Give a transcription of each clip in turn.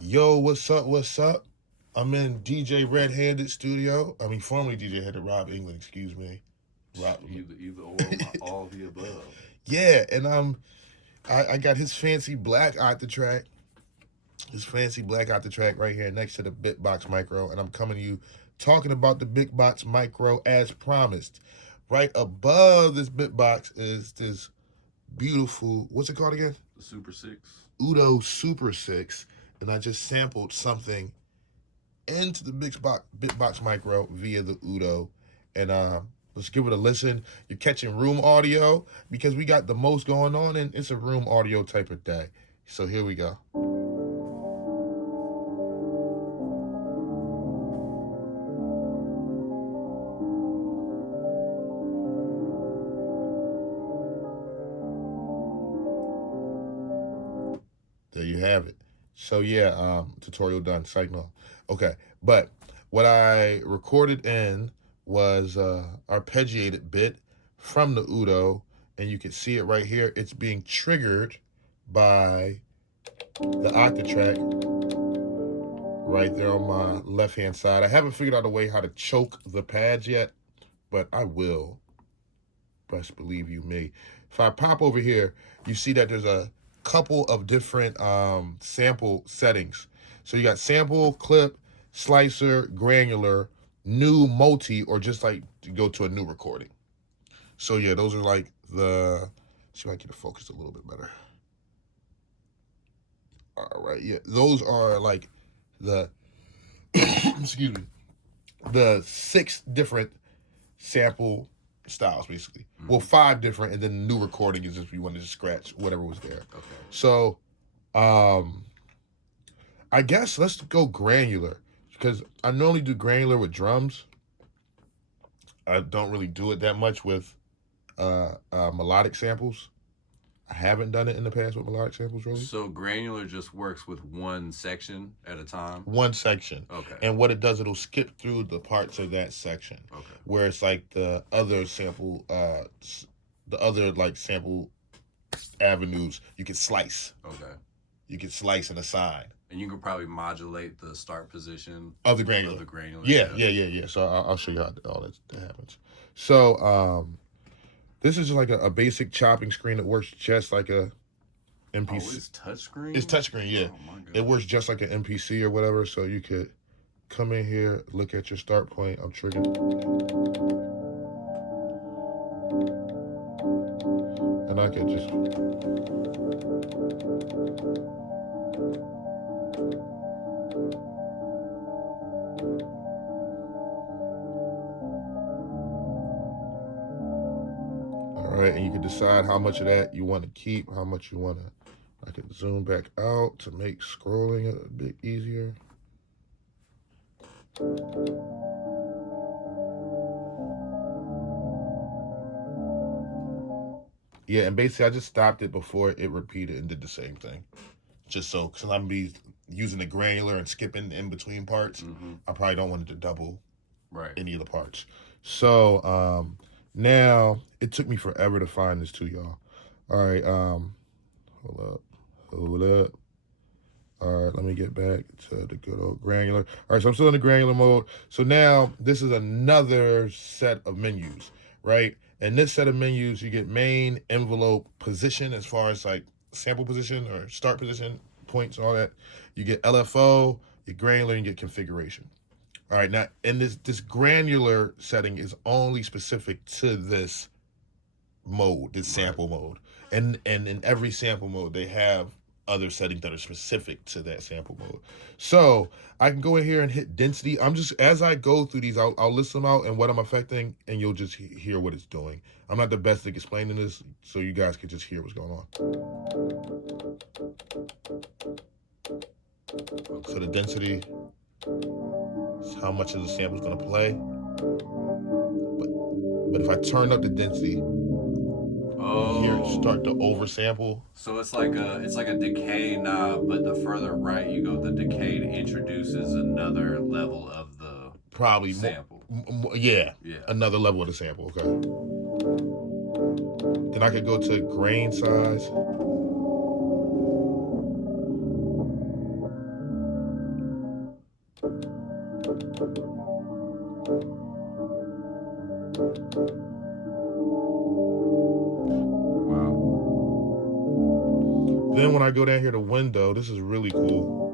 Yo, what's up? What's up? I'm in DJ Red Handed studio. I mean, formerly DJ Handed Rob England, excuse me. Rob. Either or, all of the above. Yeah, and I got his fancy black out the track. His fancy black out the track right here next to the Bitbox Micro, and I'm coming to you talking about the Bitbox Micro as promised. Right above this Bitbox is this beautiful. What's it called again? The Super Six. Udo Super Six, and I just sampled something into the Bitbox Micro via the Udo. And let's give it a listen. You're catching room audio because we got the most going on, and it's a room audio type of day. So here we go. There you have it. So yeah, tutorial done. Sight off. Okay, but what I recorded in was arpeggiated bit from the Udo, and you can see it right here. It's being triggered by the octatrack right there on my left hand side. I haven't figured out a way how to choke the pads yet, but I will. Best believe you me. If I pop over here, you see that there's a couple of different sample settings. So you got sample, clip, slicer, granular, new, multi, or just like to go to a new recording. So yeah, those are like the. See if I can get it focused a little bit better. All right, yeah, those are like the excuse me, the 6 different sample styles basically. Mm-hmm. Well, 5 different, and then the new recording is if you wanted to scratch whatever was there. Okay. So, I guess let's go granular because I normally do granular with drums. I don't really do it that much with melodic samples. I haven't done it in the past with melodic samples, really. So granular just works with one section at a time? One section. Okay. And what it does, it'll skip through the parts of that section. Okay. Where it's like the other sample, like sample avenues, you can slice. Okay. You can slice and assign. And you can probably modulate the start position of the granular. Yeah. So I'll show you how all that happens. So, this is just like a basic chopping screen that works just like a MPC. Oh, it's touchscreen? It's touchscreen, yeah. Oh, my God. It works just like an MPC or whatever, so you could come in here, look at your start point. I'm triggered. And I could just... Right, and you can decide how much of that you want to keep, how much you want to. I can zoom back out to make scrolling a bit easier. Yeah, and basically I just stopped it before it repeated and did the same thing. Just so, because I'm be using the granular and skipping in between parts, I probably don't want it to double any of the parts. So, now, it took me forever to find this too, y'all. All right, hold up. All right, let me get back to the good old granular. All right, so I'm still in the granular mode. So now, this is another set of menus, right? In this set of menus, you get main, envelope, position as far as like sample position or start position, points, all that. You get LFO, you get granular, and you get configuration. All right, now, and this granular setting is only specific to this mode, this sample mode. And in every sample mode, they have other settings that are specific to that sample mode. So I can go in here and hit density. I'm just, as I go through these, I'll list them out and what I'm affecting, and you'll just hear what it's doing. I'm not the best at explaining this, so you guys can just hear what's going on. So the density... how much of the sample is going to play. But if I turn up the density, here start to oversample. So it's like a decay knob, but the further right you go, the decay introduces another level of the sample. Another level of the sample. Okay. Then I could go to grain size. Wow. Then when I go down here to window, this is really cool.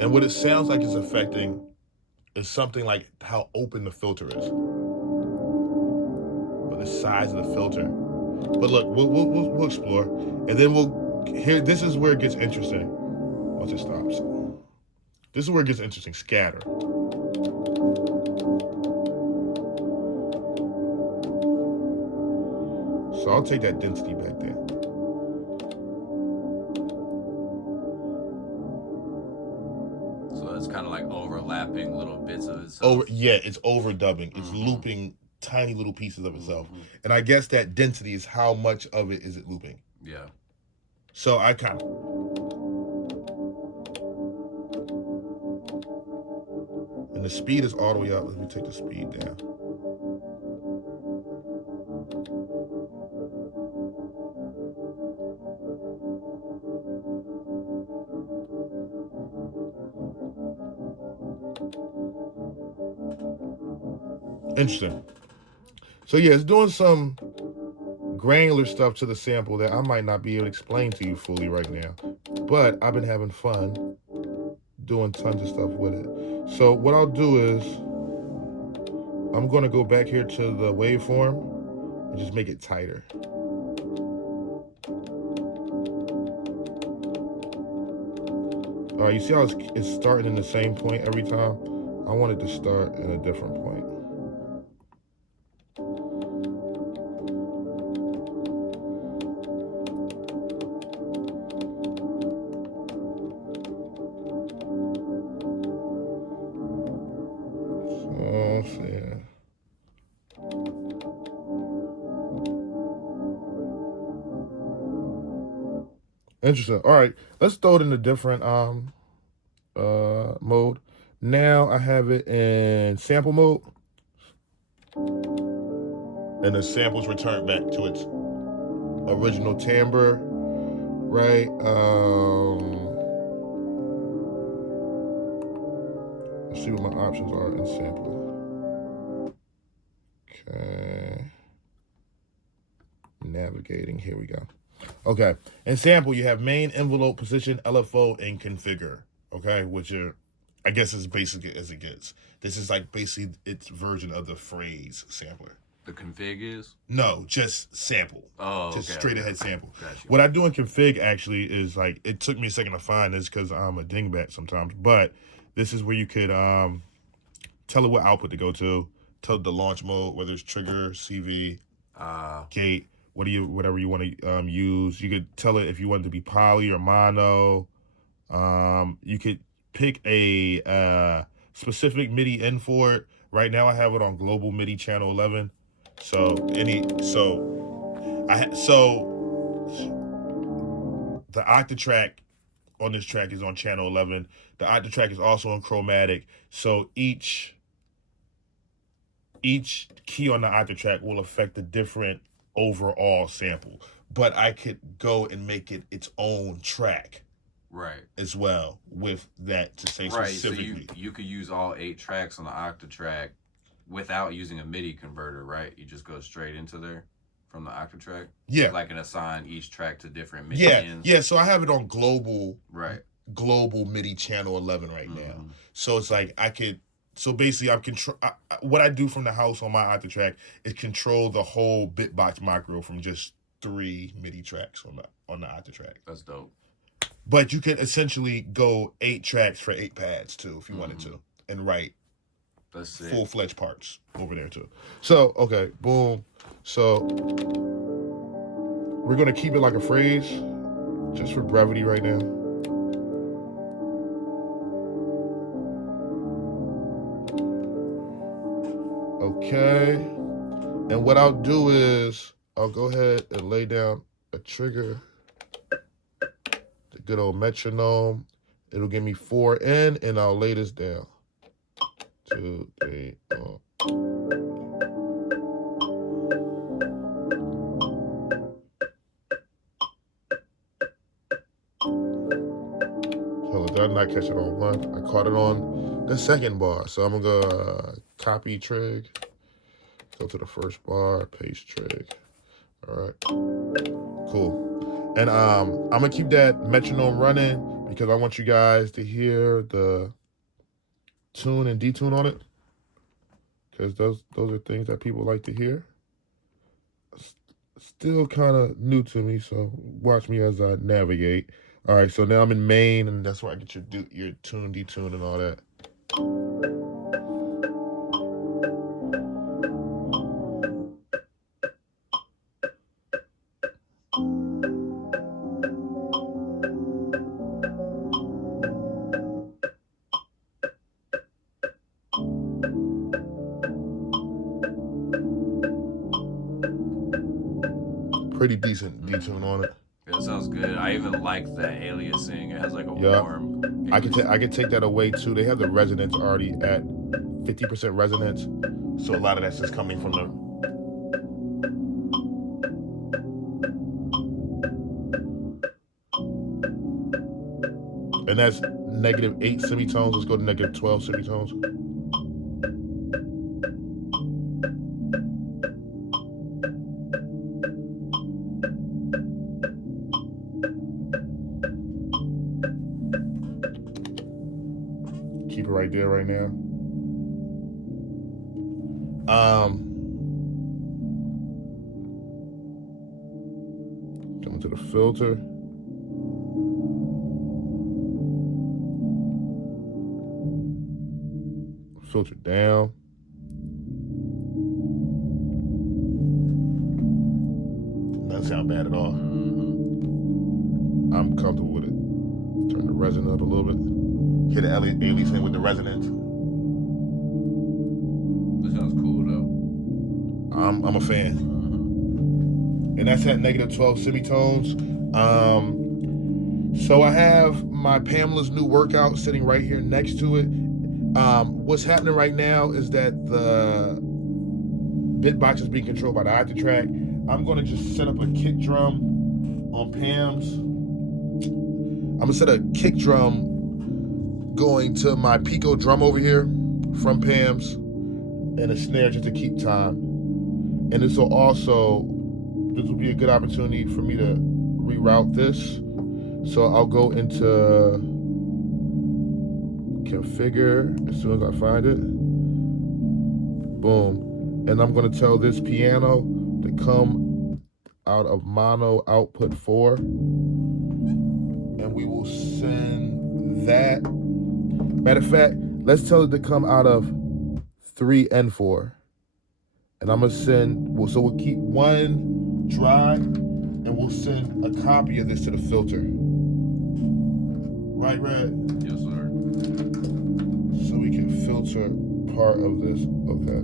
And what it sounds like it's affecting is something like how open the filter is. Or the size of the filter. But look, we'll explore. And then this is where it gets interesting. Once it stops. This is where it gets interesting. Scatter. So I'll take that density back there. So it's kind of like overlapping little bits of itself. It's overdubbing. It's looping tiny little pieces of itself. And I guess that density is how much of it is it looping. Yeah. So I kind of... And the speed is all the way up. Let me take the speed down. Interesting. So yeah, it's doing some granular stuff to the sample that I might not be able to explain to you fully right now. But I've been having fun doing tons of stuff with it. So what I'll do is I'm going to go back here to the waveform and just make it tighter. All right, you see how it's starting in the same point every time? I want it to start in a different point. Interesting. All right, let's throw it in a different mode. Now I have it in sample mode, and the samples return back to its original timbre, right? Let's see what my options are in sample. Okay, navigating. Here we go. Okay, in sample, you have main, envelope, position, LFO, and configure. Okay, which are, I guess, as basic as it gets. This is like basically its version of the phrase sampler. The config is? No, just sample. Oh, just straight ahead sample. Gotcha. What I do in config actually is like, it took me a second to find this because I'm a dingbat sometimes, but this is where you could tell it what output to go to, tell it the launch mode, whether it's trigger, CV, gate, whatever you want to use. You could tell it if you want it to be poly or mono. You could pick a specific MIDI in for it. Right now I have it on global MIDI channel 11. So the octatrack on this track is on channel 11. The octatrack is also on chromatic. So each key on the octatrack will affect a different overall sample. But I could go and make it its own track. Right. As well with that to say specifically. Right, so you could use all 8 tracks on the octatrack without using a MIDI converter, right? You just go straight into there from the octatrack? Yeah. Like and assign each track to different MIDI ends? Yeah, so I have it on global. Right. Global MIDI channel 11 right now. So it's like so basically what I do from the house on my octatrack is control the whole Bitbox Micro from just 3 MIDI tracks on the octatrack. That's dope. But you could essentially go 8 tracks for 8 pads too if you wanted to, and write full-fledged parts over there too. So, okay, boom. So we're gonna keep it like a phrase just for brevity right now. Okay, and what I'll do is I'll go ahead and lay down a trigger, the good old metronome. It'll give me 4 in, and I'll lay this down. 2, 3, 4. Hold So I did not catch it on one. I caught it on the second bar. So I'm going to go copy trig. Go to the first bar, paste trig. All right. Cool. And I'm going to keep that metronome running because I want you guys to hear the tune and detune on it. Because those are things that people like to hear. Still kind of new to me, so watch me as I navigate. All right, so now I'm in main, and that's where I get your tune, detune, and all that. Pretty decent detune on it. That sounds good. I even like the aliasing. It has like a warm. I could take that away too. They have the resonance already at 50% resonance, so a lot of that's just coming from the. And that's -8 semitones. Let's go to -12 semitones. Keep it right there right now. Coming to the filter. Filter down. Doesn't sound bad at all. I'm comfortable with it. Turn the resonance up a little bit. Hit the aliasing with the resonance. This sounds cool though. I'm a fan. And that's at -12 semitones. So I have my Pamela's new workout sitting right here next to it. What's happening right now is that the Bitbox is being controlled by the octatrack. I'm going to just set up a kick drum on Pam's. I'm going to set a kick drum going to my Pico drum over here from Pam's and a snare just to keep time. And this will be a good opportunity for me to reroute this. So I'll go into configure as soon as I find it. Boom. And I'm going to tell this piano to come out of mono output 4. And we will send that. Matter of fact, let's tell it to come out of 3 and 4. And I'm going to send, so we'll keep one dry and we'll send a copy of this to the filter. Right, Red? Yes, sir. So we can filter part of this. Okay.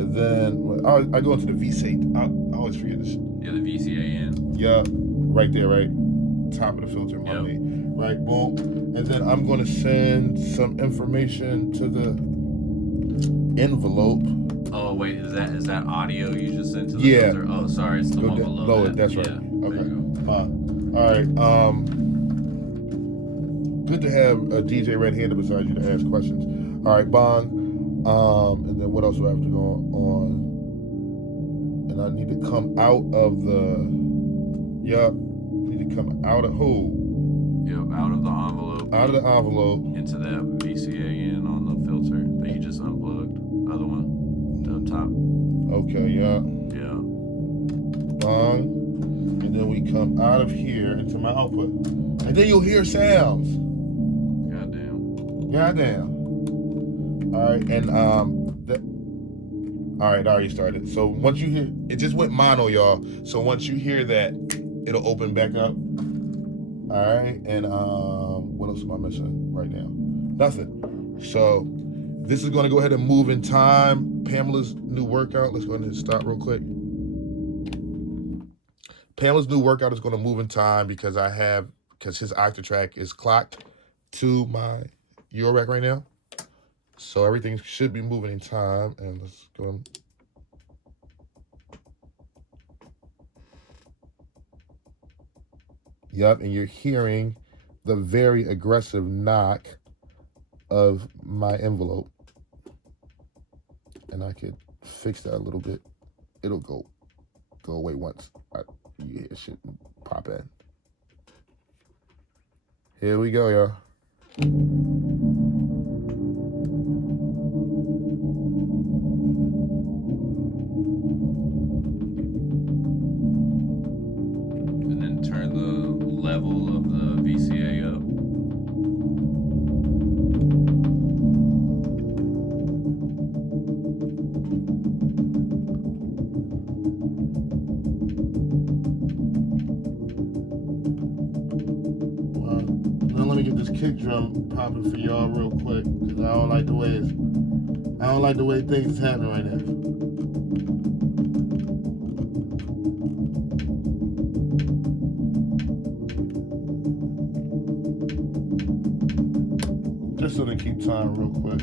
And then I go into the VSAT. I always forget this. Yeah, the VCAN. Yeah, right there, right? Top of the filter, money. Yep. Right, boom. And then I'm going to send some information to the envelope. Oh wait, is that audio you just sent to the filter? Oh, sorry, it's the one below that. That's right. Okay. All right. Good to have a DJ red-handed beside you to ask questions. All right, Bong. And then what else do I have to go on? And I need to come out of the. Yup. Need to come out of who? Yep, out of the envelope. Out of the envelope. Into that VCAN on the filter that you just unplugged. Other one. Up top. Okay, yeah. Yeah. Bong. And then we come out of here into my output. And then you'll hear sounds. Goddamn. All right, and all right, I already started. So once you hear, it just went mono, y'all. So once you hear that, it'll open back up. All right, and what else am I missing right now? Nothing. So this is going to go ahead and move in time. Pamela's new workout. Let's go ahead and stop real quick. Pamela's new workout is going to move in time because his octatrack is clocked to my Eurorack right now. So everything should be moving in time. And let's go. Yep, and you're hearing the very aggressive knock of my envelope. And I could fix that a little bit. It'll go away once you hear shit pop in. Here we go, y'all. And then turn the level of the VCA up. Now let me get this kick drum popping for y'all real quick, because I don't like the way things is happening right now. Just so they keep time real quick.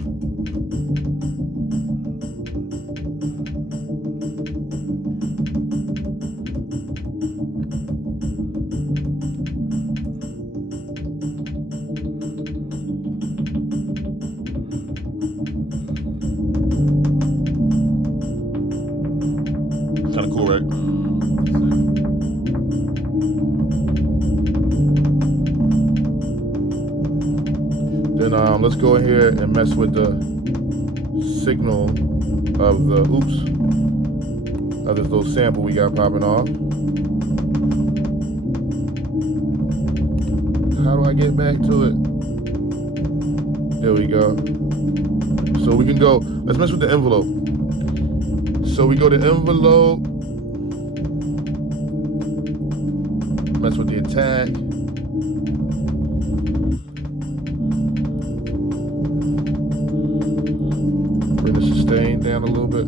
Kind of cool, right? Then let's go ahead and mess with the signal of the of this little sample we got popping off. How do I get back to it? There we go. So we can go, let's mess with the envelope. So we go to envelope, mess with the attack. Bring the sustain down a little bit.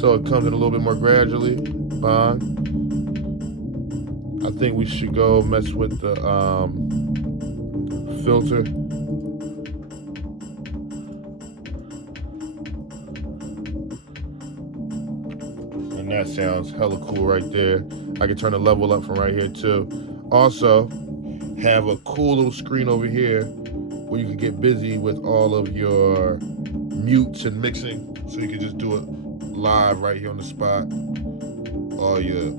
So it comes in a little bit more gradually. I think we should go mess with the filter. And that sounds hella cool right there. I can turn the level up from right here too. Also, have a cool little screen over here where you can get busy with all of your mutes and mixing. So you can just do it live right here on the spot. All your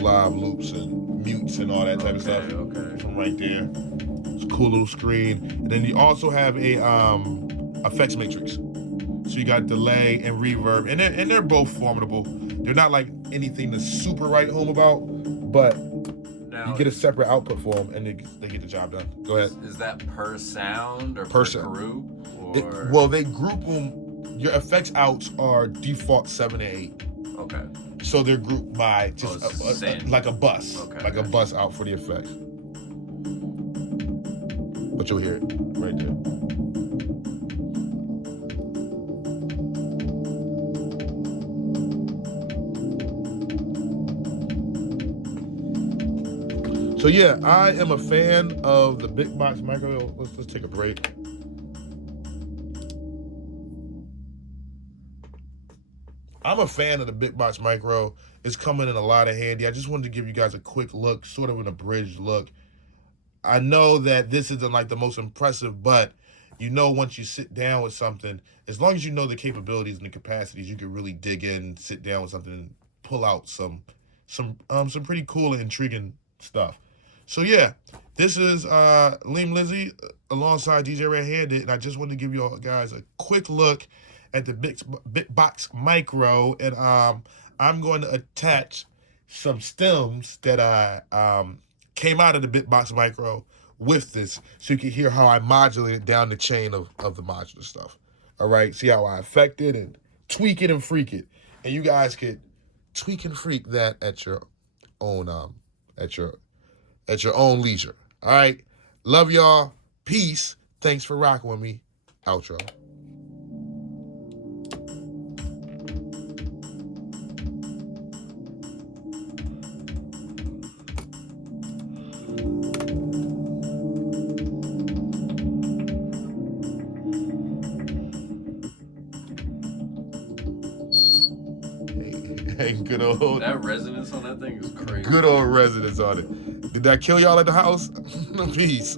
live loops and mutes and all that type of stuff from right there. It's a cool little screen. And then you also have a effects matrix. So you got delay and reverb, and they're both formidable. They're not like anything to super write home about, but now, you get a separate output for them, and they get the job done. Go ahead. Is that per sound or per group? Or? Well, they group them. Your effects outs are default 7 to 8. Okay. So they're grouped by just like a bus, a bus out for the effects. But you'll hear it right there. So yeah, I am a fan of the Bitbox Micro. Let's take a break. I'm a fan of the Bitbox Micro. It's coming in a lot of handy. I just wanted to give you guys a quick look, sort of an abridged look. I know that this isn't like the most impressive, but you know once you sit down with something, as long as you know the capabilities and the capacities, you can really dig in, sit down with something, and pull out some pretty cool and intriguing stuff. So yeah, this is Liam Lizzy alongside DJ Red Handed, and I just wanted to give you all guys a quick look at the Bitbox Micro, and I'm going to attach some stems that I came out of the Bitbox Micro with this, so you can hear how I modulate it down the chain of the modular stuff. All right, see how I affect it and tweak it and freak it, and you guys could tweak and freak that at your own leisure. All right, love y'all. Peace. Thanks for rocking with me. Outro. Dang, good old. That resonance on that thing is crazy. Good old resonance on it. Did that kill y'all at the house? Peace.